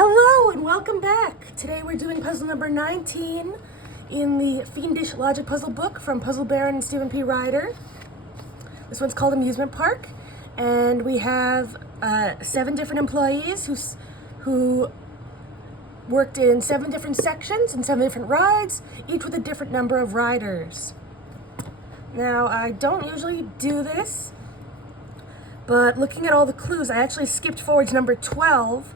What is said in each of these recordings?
Hello and welcome back. Today we're doing puzzle number 19 in the Fiendish Logic Puzzle book from Puzzle Baron and Stephen P. Ryder. This one's called Amusement Park, and we have 7 different employees who worked in 7 different sections and 7 different rides, each with a different number of riders. Now, I don't usually do this, but looking at all the clues, I actually skipped forward to number 12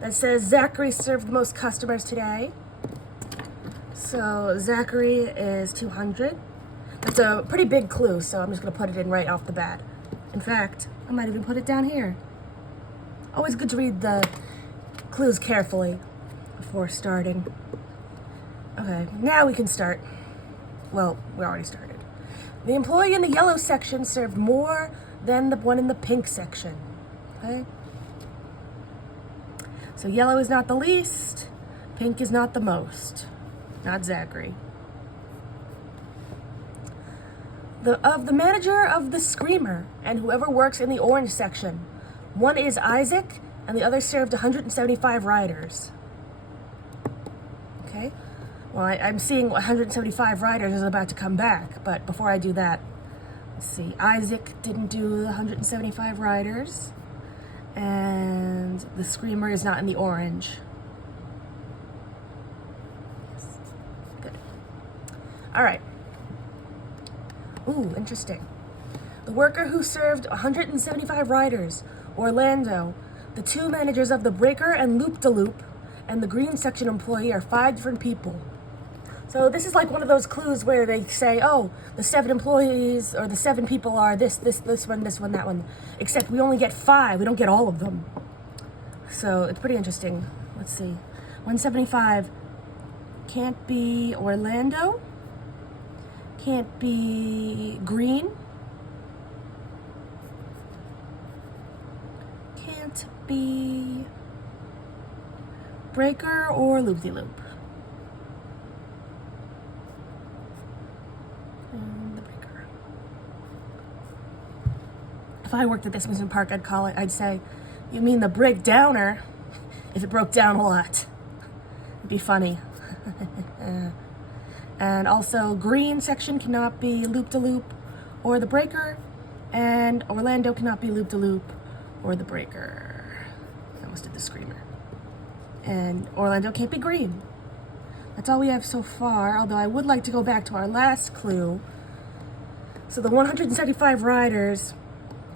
that says Zachary served the most customers today. So Zachary is 200. That's a pretty big clue, so I'm just going to put it in right off the bat. In fact, I might even put it down here. Always good to read the clues carefully before starting. Okay, now we can start. Well, we already started. The employee in the yellow section served more than the one in the pink section. Okay? So yellow is not the least, pink is not the most. Not Zachary. Of the manager of the Screamer and whoever works in the orange section, one is Isaac and the other served 175 riders. Okay? Well, I'm seeing 175 riders is about to come back, but before I do that, let's see. Isaac didn't do the 175 riders, and the Screamer is not in the orange. Yes. Good. All right. Ooh, interesting. The worker who served 175 riders, Orlando, the 2 managers of the Breaker and Loop-de-Loop, and the green section employee are 5 different people. So this is like one of those clues where they say, oh, the 7 employees or the 7 people are this one, that one. Except we only get 5. We don't get all of them. So it's pretty interesting. Let's see. 175 can't be Orlando. Can't be green. Can't be Breaker or Loop-de-Loop. And the Breaker. If I worked at this amusement park, I'd say, you mean the breakdowner? If it broke down a lot. It'd be funny. And also, green section cannot be Loop-de-Loop or the Breaker, and Orlando cannot be Loop-de-Loop or the Breaker. I almost did the Screamer. And Orlando can't be green. That's all we have so far, although I would like to go back to our last clue. So the 175 riders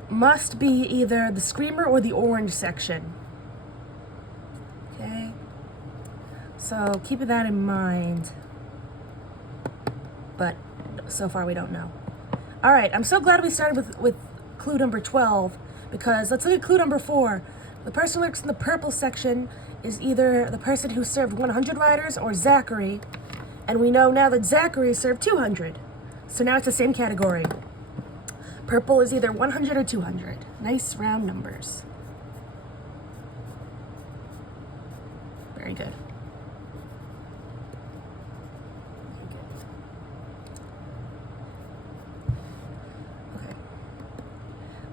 must be either the Screamer or the orange section. Okay? So keep that in mind. But so far we don't know. All right, I'm so glad we started with clue number 12, because let's look at clue number 4. The person who works in the purple section is either the person who served 100 riders or Zachary, and we know now that Zachary served 200. So now it's the same category. Purple is either 100 or 200. Nice round numbers. Very good.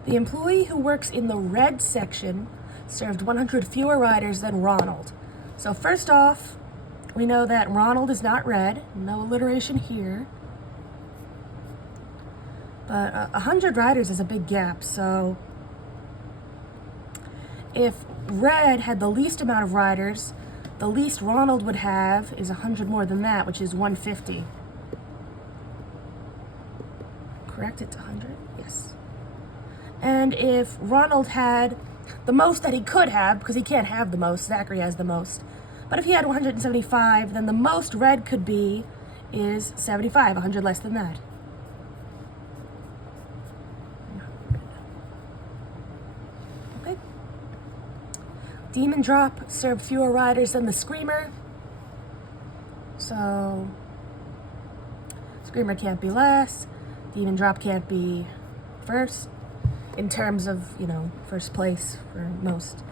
The employee who works in the red section served 100 fewer riders than Ronald. So first off, we know that Ronald is not red. No alliteration here. But 100 riders is a big gap. So if red had the least amount of riders, the least Ronald would have is 100 more than that, which is 150. Correct? It's 100? Yes. And if Ronald had the most that he could have, because he can't have the most, Zachary has the most. But if he had 175, then the most red could be is 75, 100 less than that. Okay. Demon Drop served fewer riders than the Screamer. So Screamer can't be less. Demon Drop can't be first. In terms of, first place for most.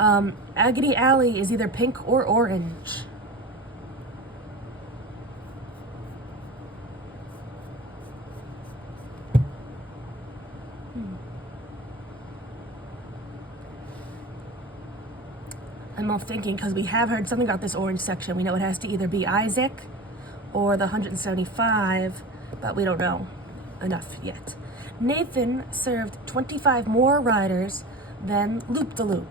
Agony Alley is either pink or orange. I'm all thinking, because we have heard something about this orange section. We know it has to either be Isaac or the 175, but we don't know enough yet. Nathan served 25 more riders than Loop-de-Loop.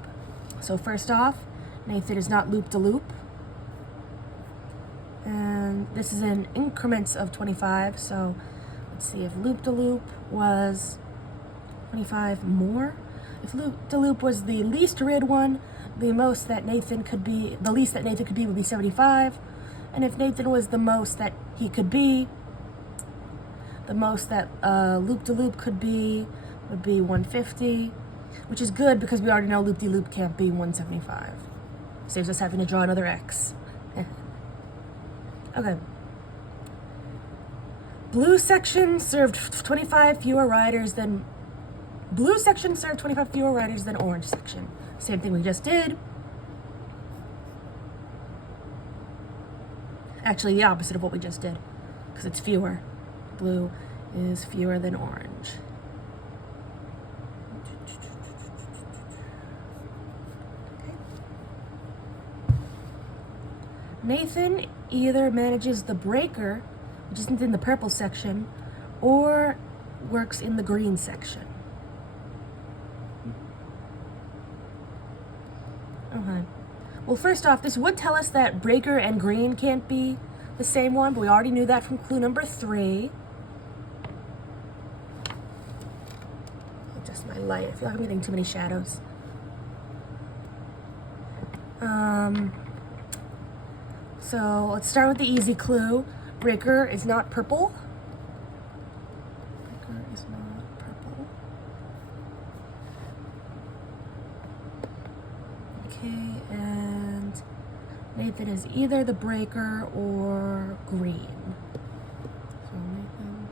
So first off, Nathan is not Loop-de-Loop. And this is in increments of 25, so let's see if Loop-de-Loop was 25 more. If Loop-de-Loop was the least rid one, the least that Nathan could be would be 75. And if Nathan was the most that he could be, the most that Loop-de-Loop could be would be 150, which is good because we already know Loop-de-Loop can't be 175. Saves us having to draw another X. Okay. Blue section served 25 fewer riders than orange section. Same thing we just did. Actually, the opposite of what we just did, because it's fewer. Blue is fewer than orange. Okay. Nathan either manages the breaker, which isn't in the purple section, or works in the green section. Okay. Well, first off, this would tell us that breaker and green can't be the same one, but we already knew that from clue number 3. Adjust my light. I feel like I'm getting too many shadows. So let's start with the easy clue. Breaker is not purple. Breaker is not purple. Okay, and Nathan is either the breaker or green. So Nathan.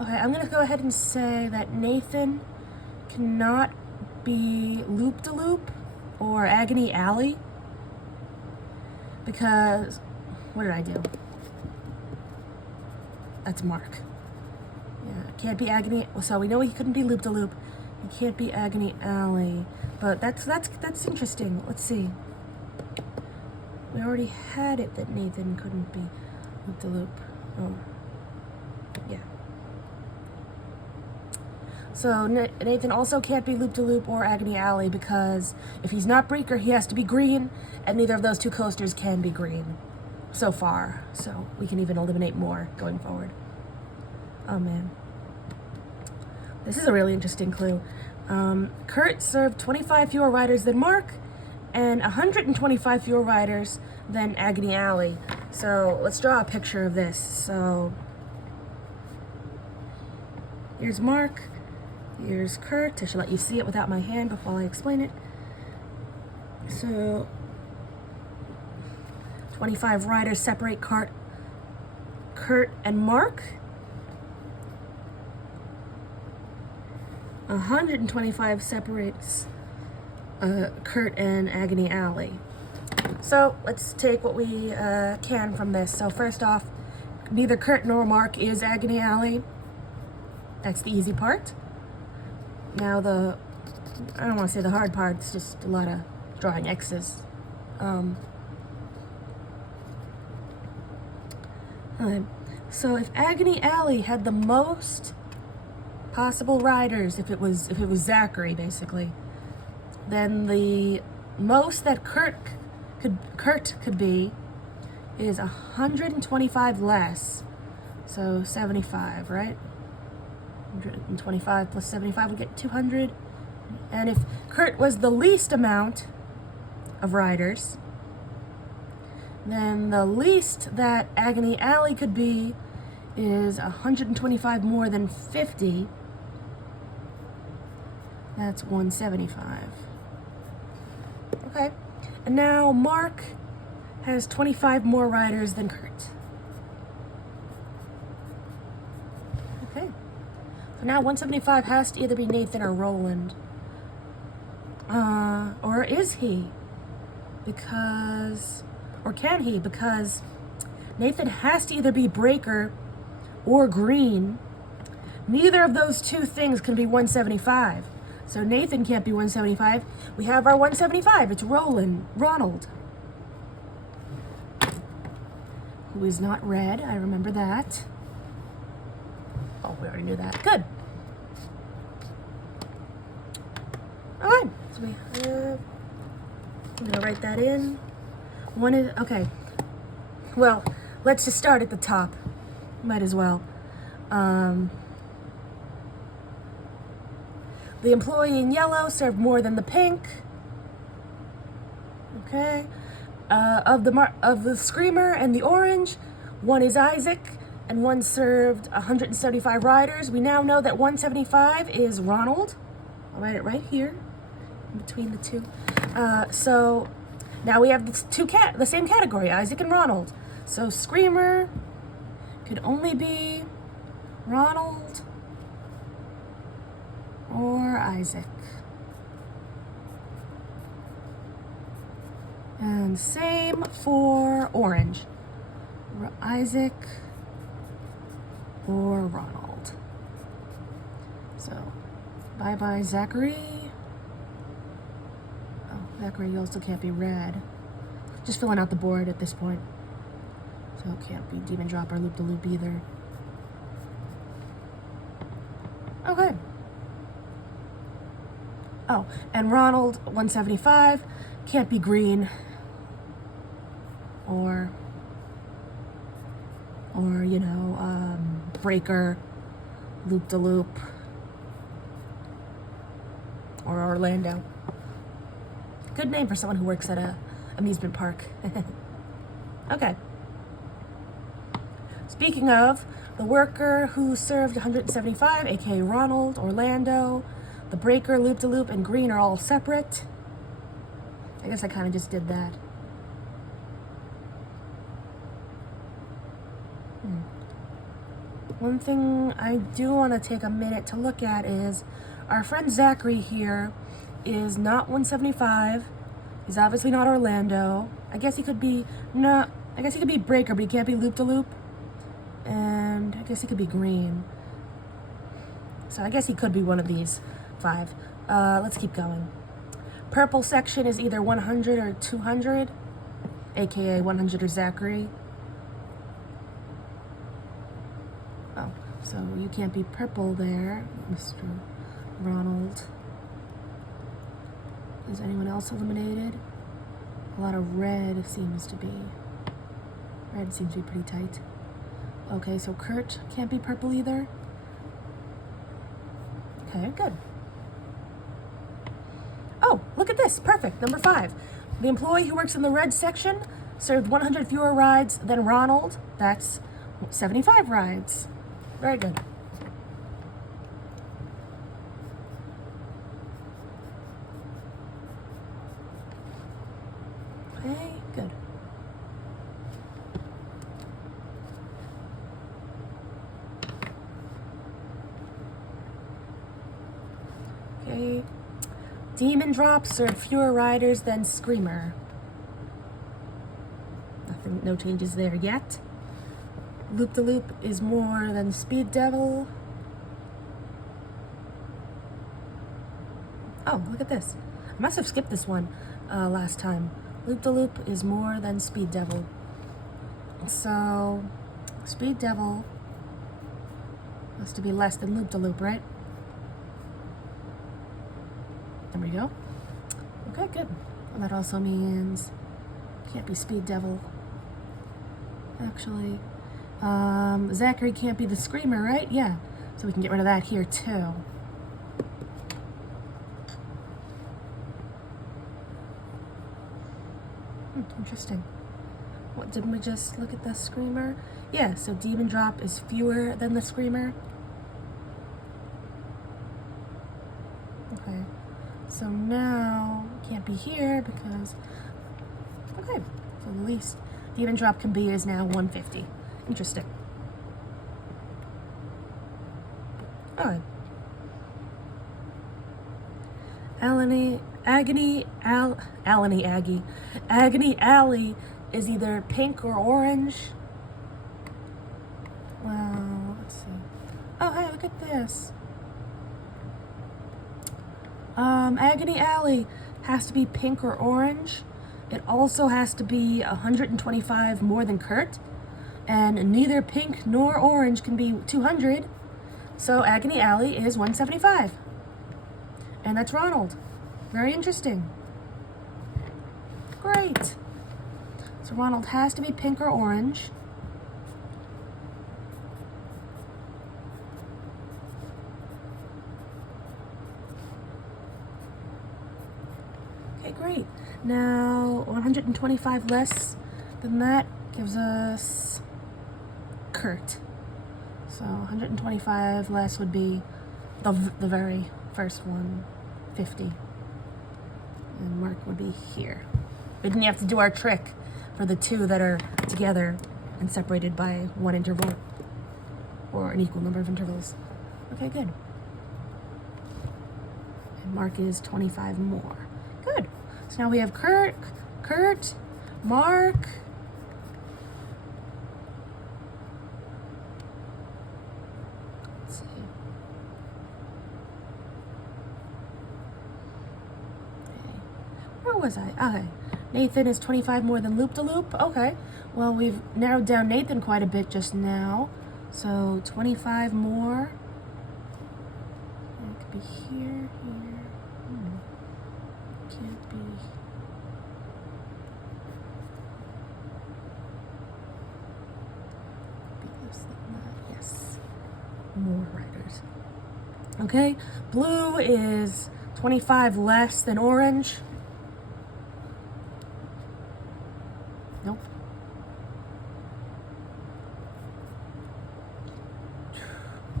Okay, I'm gonna go ahead and say that Nathan cannot be Loop-de-Loop or Agony Alley, because what did I do? That's Mark. Yeah, it can't be Agony. So we know he couldn't be Loop-de-Loop. He can't be Agony Alley, but that's interesting. Let's see. We already had it that Nathan couldn't be Loop-de-Loop. Oh, yeah. So Nathan also can't be Loop-de-Loop or Agony Alley, because if he's not breaker, he has to be green, and neither of those two coasters can be green so far. So we can even eliminate more going forward. Oh man. This is a really interesting clue. Kurt served 25 fewer riders than Mark, and 125 fewer riders than Agony Alley. So let's draw a picture of this. So here's Mark. Here's Kurt. I should let you see it without my hand before I explain it. So 25 riders separate Kurt and Mark. 125 separates Kurt and Agony Alley. So let's take what we can from this. So first off, neither Kurt nor Mark is Agony Alley. That's the easy part. Now I don't want to say the hard part, it's just a lot of drawing X's. So if Agony Alley had the most possible riders, if it was Zachary basically, then the most that Kurt could be is 125 less. So 75, right? 125 plus 75 would get 200. And if Kurt was the least amount of riders, then the least that Agony Alley could be is 125 more than 50. That's 175. Okay. And now Mark has 25 more riders than Kurt. Okay. So now 175 has to either be Nathan or Roland. Or is he? Or can he? Because Nathan has to either be breaker or green, Neither of those two things can be 175. So Nathan can't be 175. We have our 175. It's Ronald. Who is not red. I remember that. Oh, we already knew that. Good. All right. So we have... I'm going to write that in. One is... Okay. Well, let's just start at the top. Might as well. The employee in yellow served more than the pink. Okay. Of the screamer and the orange, one is Isaac, and one served 175 riders. We now know that 175 is Ronald. I'll write it right here, in between the two. So now we have the same category, Isaac and Ronald. So screamer could only be Ronald or Isaac. And same for orange. Isaac or Ronald. So, bye-bye Zachary. Oh, Zachary also can't be red. Just filling out the board at this point. So it can't be Demon Drop or Loop-de-Loop either. Okay. Oh, and Ronald, 175, can't be green. Or you know, Breaker, Loop-de-Loop, or Orlando. Good name for someone who works at a amusement park. Okay. Speaking of, the worker who served 175, aka Ronald, Orlando, the Breaker, Loop-de-Loop, and Green are all separate. I guess I kind of just did that. One thing I do want to take a minute to look at is our friend Zachary here is not 175. He's obviously not Orlando. I guess he could be Breaker, but he can't be Loop-de-Loop. And I guess he could be Green. So I guess he could be one of these 5. Let's keep going. Purple section is either 100 or 200, aka 100 or Zachary. Oh, so you can't be purple there, Mr. Ronald. Is anyone else eliminated? A lot of red seems to be. Red seems to be pretty tight. Okay, so Kurt can't be purple either. Okay, good. Oh, look at this. Perfect. Number 5. The employee who works in the red section served 100 fewer rides than Ronald. That's 75 rides. Very good. Okay, good. Okay. Demon Drop served fewer riders than Screamer. Nothing, no changes there yet. Loop-de-Loop is more than Speed Devil. Oh, look at this. I must have skipped this one last time. Loop-de-Loop is more than Speed Devil. So, Speed Devil has to be less than Loop-de-Loop, right? There we go. Okay, good. And that also means can't be Speed Devil. Actually, Zachary can't be the Screamer, right? Yeah. So we can get rid of that here too. Interesting. What, didn't we just look at the Screamer? Yeah, so Demon Drop is fewer than the Screamer. Okay. So now can't be here because okay. So the least Demon Drop can be is now 150. Interesting. Alright. Agony Alley is either pink or orange. Well, let's see. Oh, hey, look at this. Agony Alley has to be pink or orange. It also has to be 125 more than Kurt. And neither pink nor orange can be 200. So Agony Alley is 175. And that's Ronald. Very interesting. Great. So Ronald has to be pink or orange. Okay, great. Now 125 less than that gives us Kurt. So 125 less would be the very first one, 50. And Mark would be here. We didn't have to do our trick for the two that are together and separated by one interval or an equal number of intervals. Okay, good. And Mark is 25 more. Good. So now we have Kurt, Mark, let's see. Okay. Where was I? Okay. Nathan is 25 more than Loop-de-Loop. Okay. Well, we've narrowed down Nathan quite a bit just now. So 25 more. It could be here, here. Can't be. Be less than that. Yes. More Ryders. Okay. Blue is 25 less than orange. Nope.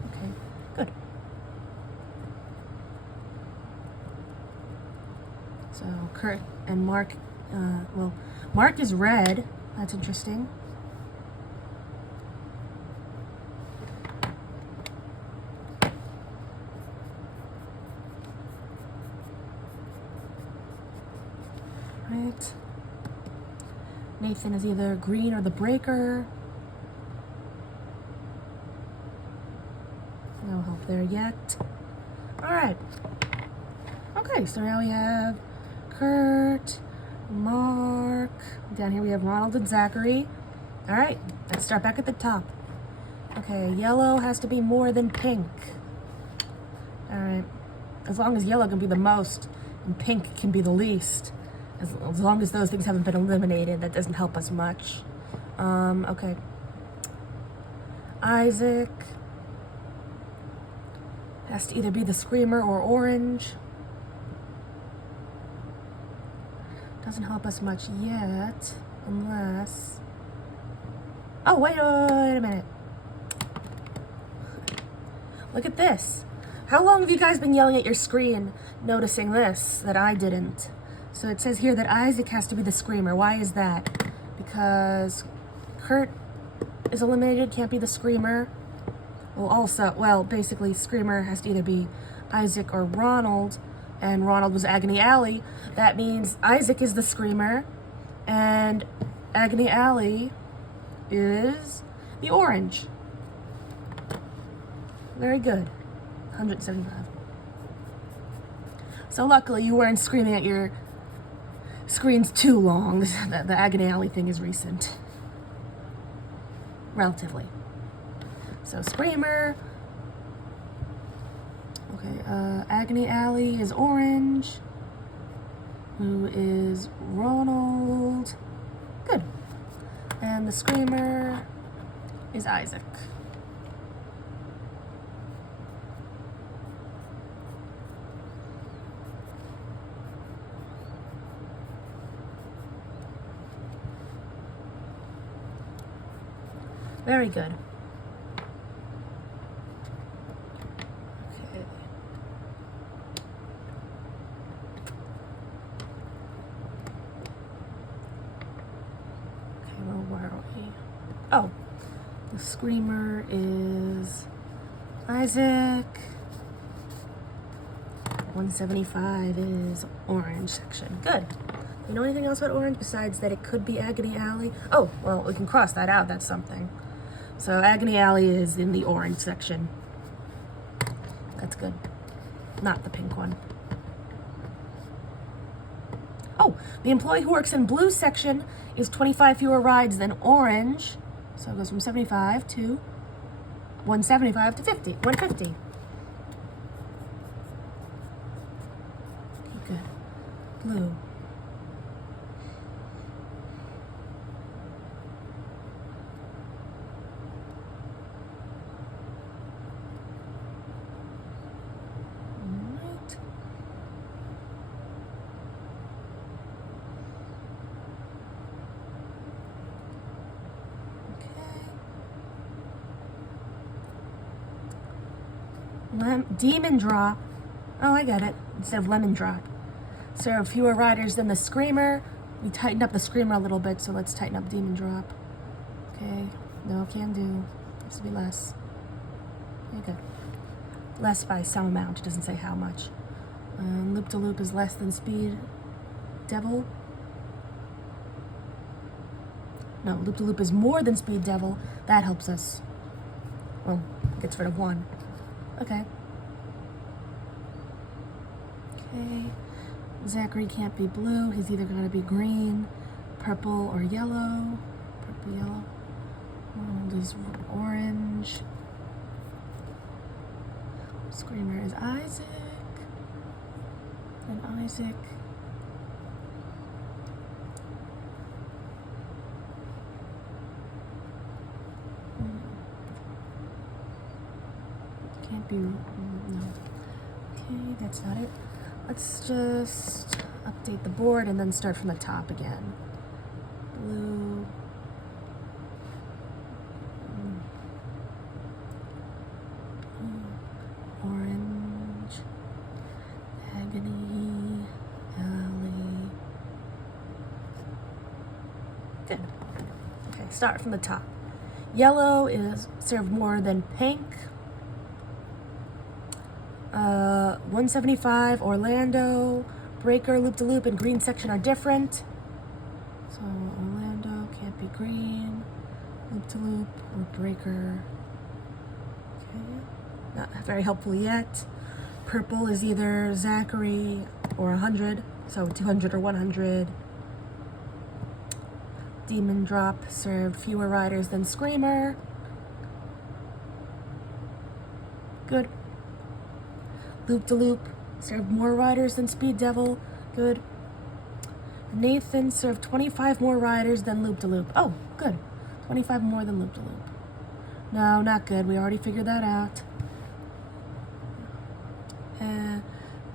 Okay, good. So Kurt and Mark, well, Mark is red. That's interesting. Right. Nathan is either green or the breaker. No help there yet. All right. Okay, so now we have Kurt, Mark. Down here we have Ronald and Zachary. All right, let's start back at the top. Okay, yellow has to be more than pink. All right, as long as yellow can be the most and pink can be the least. As long as those things haven't been eliminated, that doesn't help us much. Okay. Isaac has to either be the screamer or orange. Doesn't help us much yet, unless... Oh, wait a minute. Look at this. How long have you guys been yelling at your screen, noticing this, that I didn't? So it says here that Isaac has to be the screamer. Why is that? Because Kurt is eliminated, can't be the screamer. Well, basically, screamer has to either be Isaac or Ronald, and Ronald was Agony Alley. That means Isaac is the screamer, and Agony Alley is the orange. Very good. 175. So luckily, you weren't screaming at your screen's too long. The Agony Alley thing is recent. Relatively. So Screamer. Okay, Agony Alley is orange. Who is Ronald? Good. And the Screamer is Isaac. Very good. Okay. Okay, well, where are we? Oh, the Screamer is Isaac. 175 is orange section. Good. You know anything else about orange besides that it could be Agony Alley? Oh, well, we can cross that out. That's something. So Agony Alley is in the orange section. That's good. Not the pink one. Oh, the employee who works in blue section is 25 fewer rides than orange. So it goes from 75 to 175 to 150. Okay, good. Blue. Demon drop. Oh, I get it. Instead of lemon drop. Serve fewer riders than the screamer. We tightened up the screamer a little bit, so let's tighten up demon drop. Okay. No, can do. Has to be less. Okay, good. Less by some amount. It doesn't say how much. Loop to loop is less than speed devil. No, loop to loop is more than speed devil. That helps us. Well, gets rid of one. Okay. Okay. Zachary can't be blue. He's either going to be green, purple, or yellow. Purple, yellow. There's orange. Screamer is Isaac. And Isaac. Can't be, no. Okay, that's not it. Let's just update the board and then start from the top again. Blue. Orange. Agony. Alley. Good. Okay, start from the top. Yellow is served more than pink. 175 Orlando, Breaker, Loop to Loop, and green section are different. So Orlando can't be green, Loop to Loop, or Breaker. Okay, not very helpful yet. Purple is either Zachary or 100, so 200 or 100. Demon drop served fewer riders than Screamer. Good. Loop to Loop served more riders than Speed Devil. Good. Nathan served 25 more riders than Loop to Loop. Oh, good. 25 more than Loop to Loop. No, not good. We already figured that out.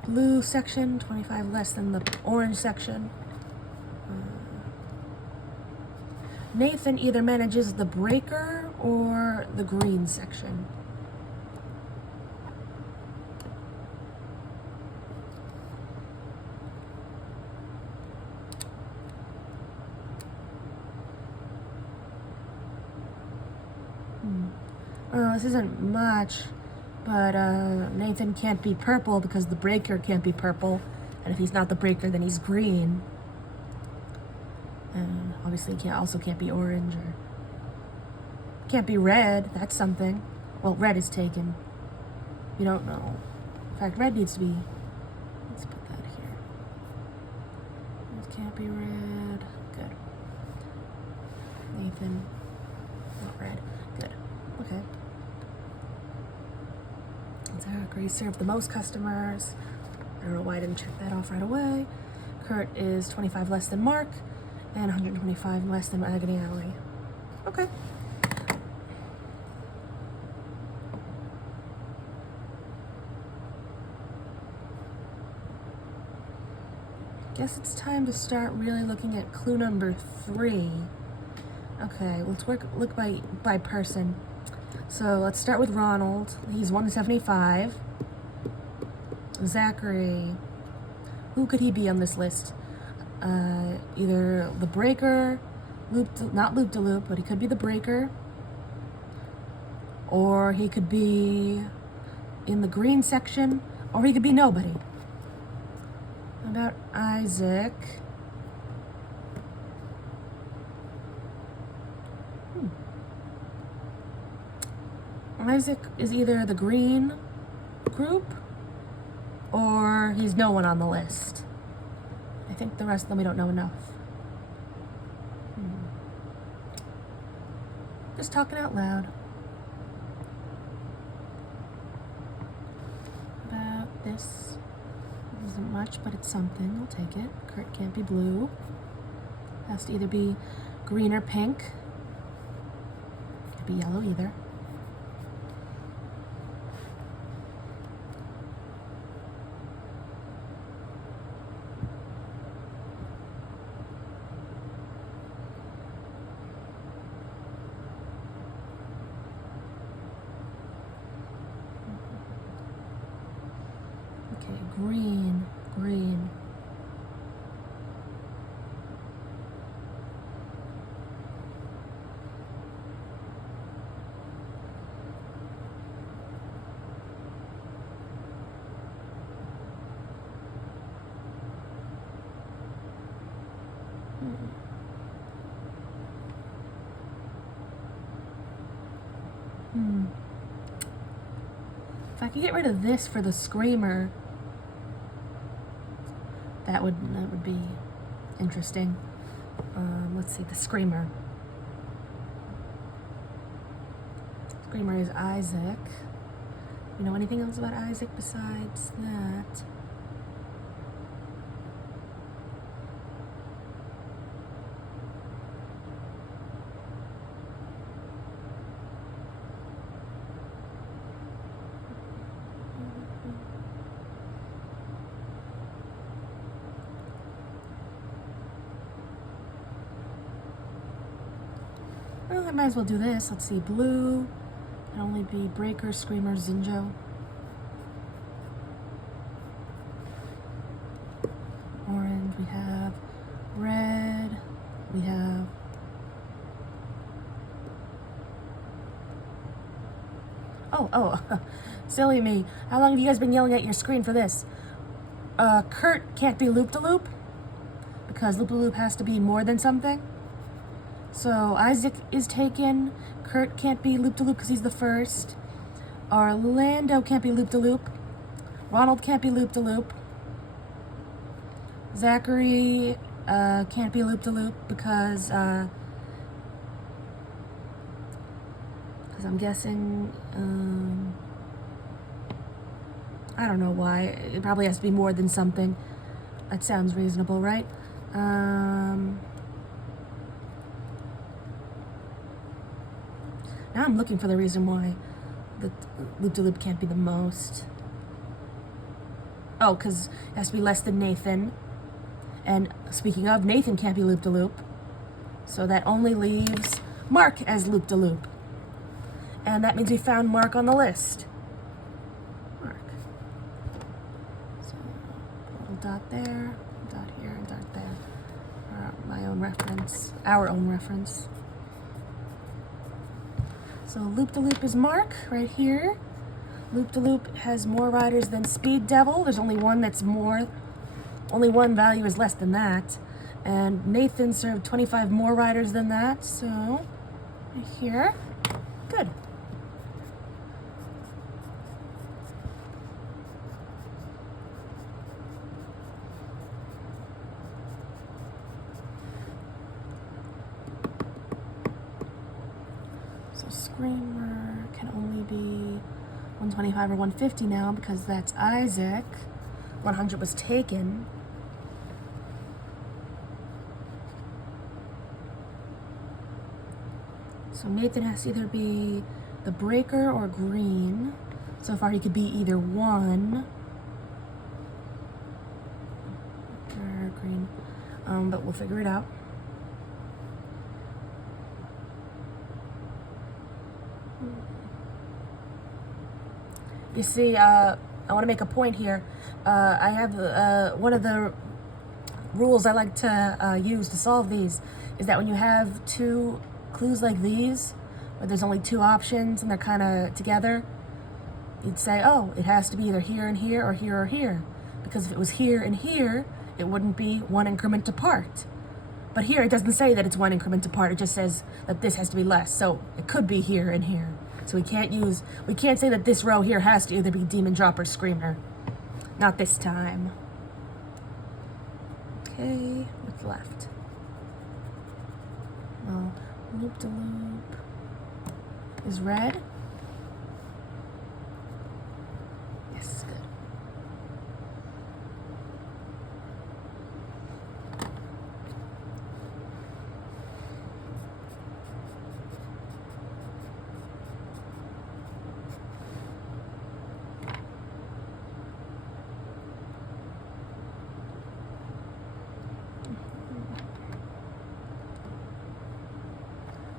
Blue section, 25 less than the orange section. Nathan either manages the Breaker or the green section. This isn't much, but Nathan can't be purple because the Breaker can't be purple, and if he's not the Breaker, then he's green. And obviously, he also can't be orange or can't be red. That's something. Well, red is taken. You don't know. In fact, red needs to be. Let's put that here. This can't be red. Good. Nathan, not red. Good. Okay. Zachary served the most customers. I don't know why I didn't check that off right away. Kurt is 25 less than Mark, and 125 less than Agony Alley. Okay. Guess it's time to start really looking at clue number 3. Okay, let's look by person. So let's start with Ronald. He's 175. Zachary. Who could he be on this list? Either the Breaker, not Loop to Loop, but he could be the Breaker. Or he could be in the green section, or he could be nobody. How about Isaac? Isaac is either the green group or he's no one on the list. I think the rest of them we don't know enough. Just talking out loud about this. It isn't much, but it's something. I'll take it. Kurt can't be blue. Has to either be green or pink. Could be yellow either. Okay, green, green. If I could get rid of this for the screamer, that would be interesting. Let's see, the screamer. Screamer is Isaac. You know anything else about Isaac besides that? Well, I might as well do this. Let's see, blue can only be Breaker, Screamer, Zinjo. Orange, we have red, we have silly me. How long have you guys been yelling at your screen for this? Kurt can't be loop-de-loop because loop-de-loop has to be more than something. So Isaac is taken. Kurt can't be loop-de-loop because he's the first. Orlando can't be loop-de-loop. Ronald can't be loop-de-loop. Zachary can't be loop-de-loop because I'm guessing, I don't know why. It probably has to be more than something. That sounds reasonable, right? Now I'm looking for the reason why the loop-de-loop can't be the most. Oh, because it has to be less than Nathan. And speaking of, Nathan can't be loop-de-loop. So that only leaves Mark as loop-de-loop. And that means we found Mark on the list. Mark. So, put a little dot there, dot here, and dot there. My own reference, our own reference. So loop-de-loop is Mark right here. Loop-de-loop has more riders than Speed Devil. There's only one that's more, only one value is less than that. And Nathan served 25 more riders than that, so right here, good. So Screamer can only be 125 or 150 now because that's Isaac. 100 was taken. So Nathan has to either be the Breaker or green. So far he could be either one. Or green. But we'll figure it out. You see, I want to make a point here. I have one of the rules I like to use to solve these is that when you have two clues like these, where there's only two options and they're kind of together, you'd say, oh, it has to be either here and here or here or here. Because if it was here and here, it wouldn't be one increment apart. But here it doesn't say that it's one increment apart, it just says that this has to be less. So it could be here and here. So we can't say that this row here has to either be Demon Drop or Screamer. Not this time. Okay, what's left? Well, loop-de-loop is red. Yes, good.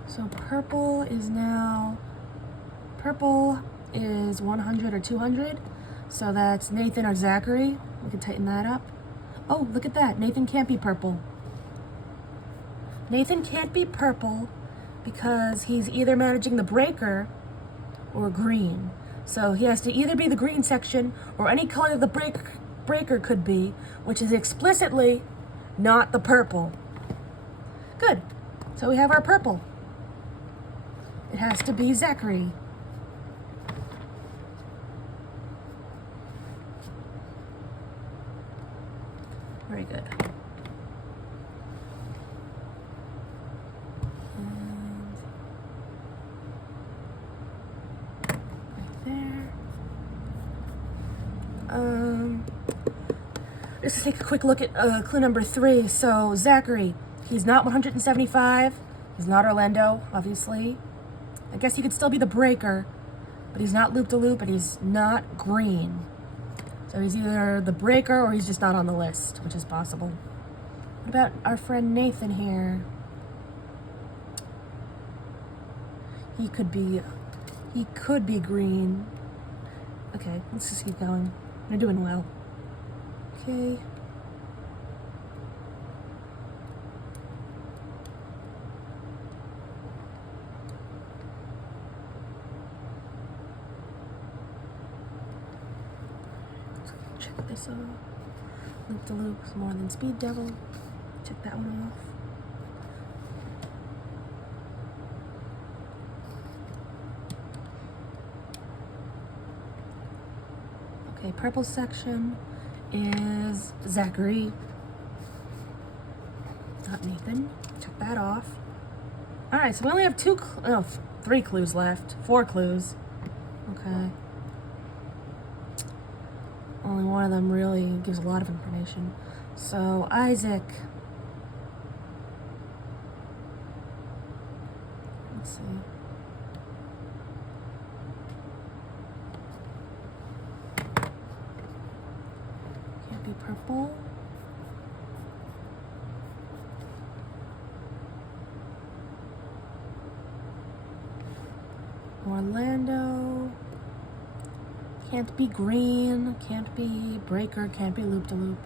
So purple is 100 or 200. So that's Nathan or Zachary. We can tighten that up. Oh, look at that. Nathan can't be purple. Nathan can't be purple because he's either managing the breaker or green. So he has to either be the green section or any color the breaker could be, which is explicitly not the purple. Good. So we have our purple. It has to be Zachary. Very good. And right there. Just to take a quick look at clue number 3. So Zachary, he's not 175. He's not Orlando, obviously. I guess he could still be the breaker, but he's not loop-de-loop, and he's not green. So he's either the breaker or he's just not on the list, which is possible. What about our friend Nathan here? He could be green. Okay, let's just keep going. We're doing well. Okay. Check this off. Loop-de-loop is more than Speed Devil. Check that one off. Okay, purple section is Zachary, not Nathan. Check that off. All right, so we only have 3 clues left. 4 clues. Okay. Only one of them really gives a lot of information. So Isaac. Let's see. Can't be purple. Orlando. Can't be green, can't be breaker, can't be loop-de-loop.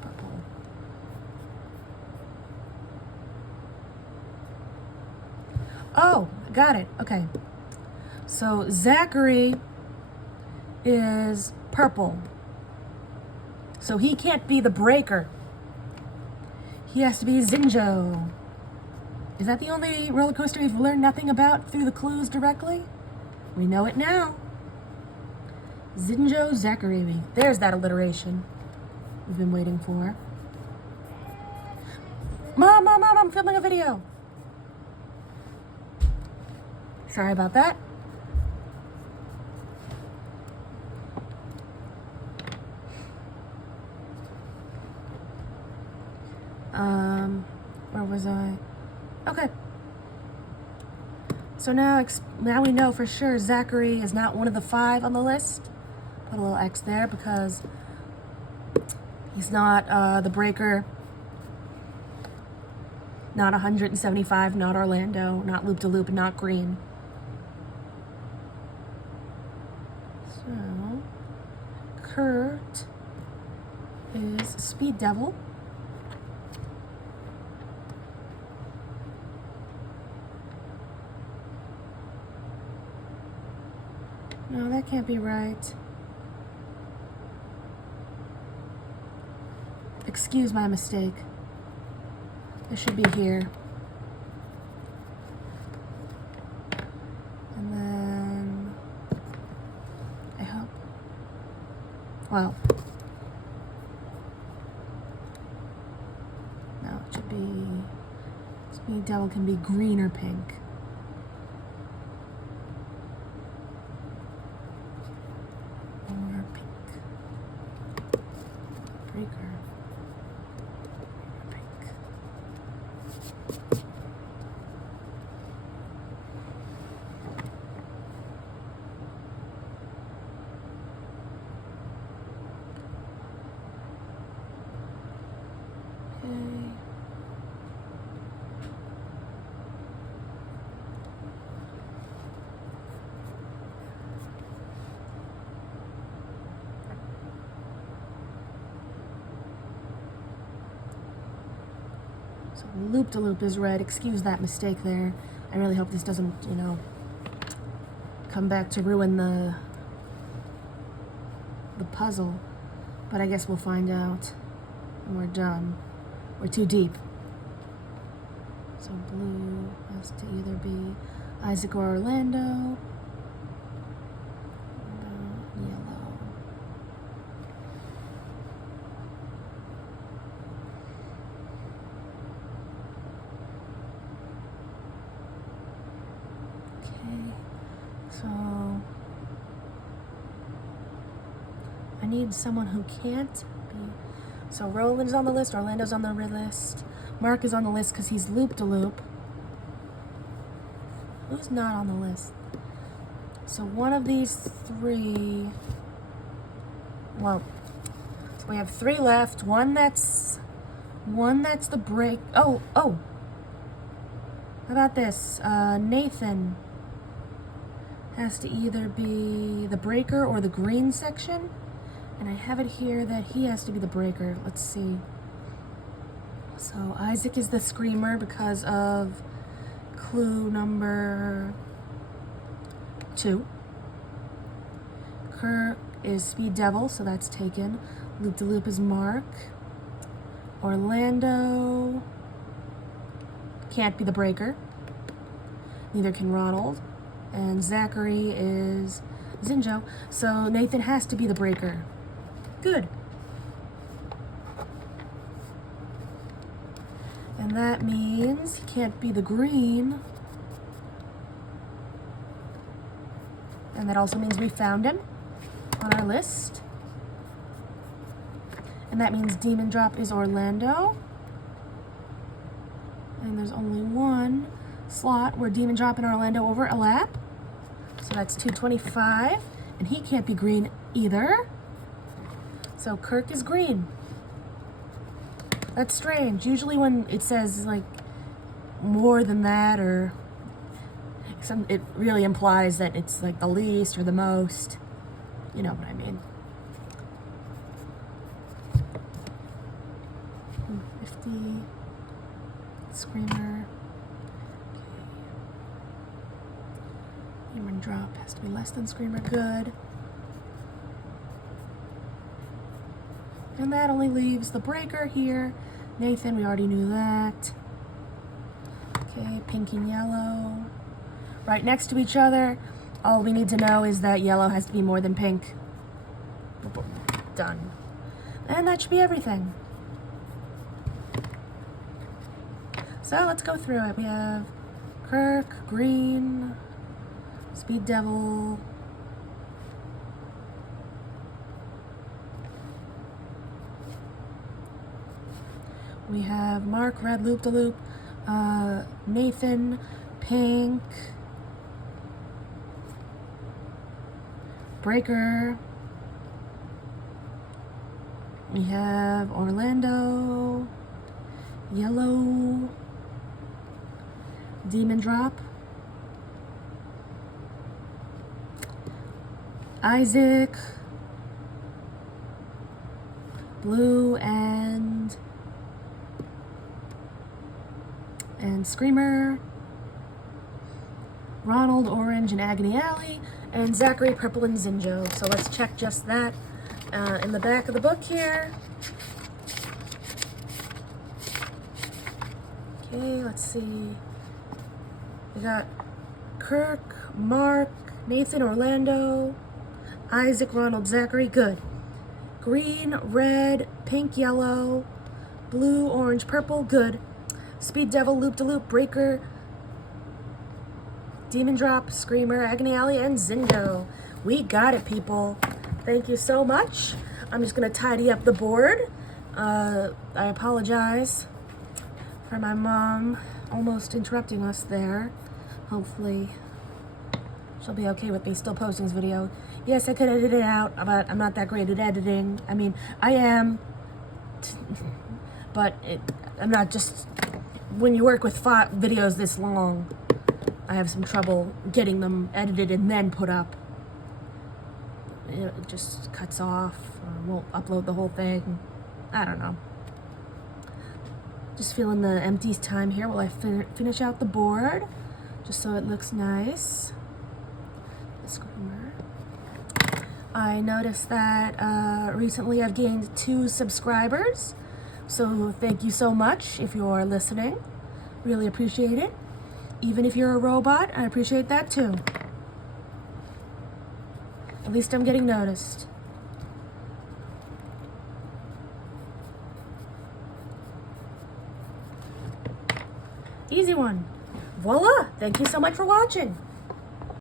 Purple. Oh, got it. Okay. So Zachary is purple. So he can't be the breaker. He has to be Zinjo. Is that the only roller coaster we've learned nothing about through the clues directly? We know it now. Zinjo Zachary. There's that alliteration we've been waiting for. Mom, I'm filming a video. Sorry about that. Where was I? Okay. So now we know for sure Zachary is not one of the 5 on the list. Put a little X there because he's not the breaker, not 175, not Orlando, not loop-de-loop, not green. So Kurt is Speed Devil. No, that can't be right. Excuse my mistake. It should be here. And then I hope Well, no, it should be, Speed Devil can be green or pink. Or pink. Breaker. Pink. So loop-de-loop is red. Excuse that mistake there. I really hope this doesn't, you know, come back to ruin the puzzle. But I guess we'll find out when we're done. We're too deep. So blue has to either be Isaac or Orlando. Yellow. So I need someone who can't be. So Roland's on the list, Orlando's on the list, Mark is on the list because he's loop-de-loop. Who's not on the list? So one of these three. Well, so we have three left. One that's the break. Oh. How about this? Nathan has to either be the breaker or the green section. And I have it here that he has to be the breaker. Let's see. So Isaac is the screamer because of clue number 2. Kirk is Speed Devil, so that's taken. Loop-de-loop is Mark. Orlando can't be the breaker. Neither can Ronald. And Zachary is Zinjo. So Nathan has to be the breaker. Good. And that means he can't be the green. And that also means we found him on our list. And that means Demon Drop is Orlando. And there's only one slot where Demon Drop and Orlando overlap. So that's 225. And he can't be green either. So Kirk is green. That's strange. Usually when it says like more than that or it really implies that it's like the least or the most. You know what I mean. 50. Screamer. Demon Drop has to be less than Screamer. Good. And that only leaves the breaker here. Nathan, we already knew that. Okay, pink and yellow. Right next to each other. All we need to know is that yellow has to be more than pink. Done. And that should be everything. So let's go through it. We have Kirk, green, Speed Devil, we have Mark, red, loop-de-loop, Nathan, pink, breaker, we have Orlando, yellow, Demon Drop, Isaac, blue, and Screamer, Ronald, orange, and Agony Alley, and Zachary, purple, and Zinjo. So let's check just that in the back of the book here. Okay, let's see. We got Kirk, Mark, Nathan, Orlando, Isaac, Ronald, Zachary. Good. Green, red, pink, yellow, blue, orange, purple, good. Speed Devil, Loop-de-Loop, Breaker, Demon Drop, Screamer, Agony Alley, and Zindo. We got it, people. Thank you so much. I'm just gonna tidy up the board. I apologize for my mom almost interrupting us there. Hopefully she'll be okay with me still posting this video. Yes, I could edit it out, but I'm not that great at editing. I mean, I am, but I'm not just, when you work with videos this long, I have some trouble getting them edited and then put up. It just cuts off, or won't upload the whole thing. I don't know. Just feeling the empty time here while I finish out the board, just so it looks nice. Disclaimer. I noticed that recently I've gained 2 subscribers, so thank you so much if you're listening. Really appreciate it. Even if you're a robot, I appreciate that too. At least I'm getting noticed. Easy one. Voila! Thank you so much for watching.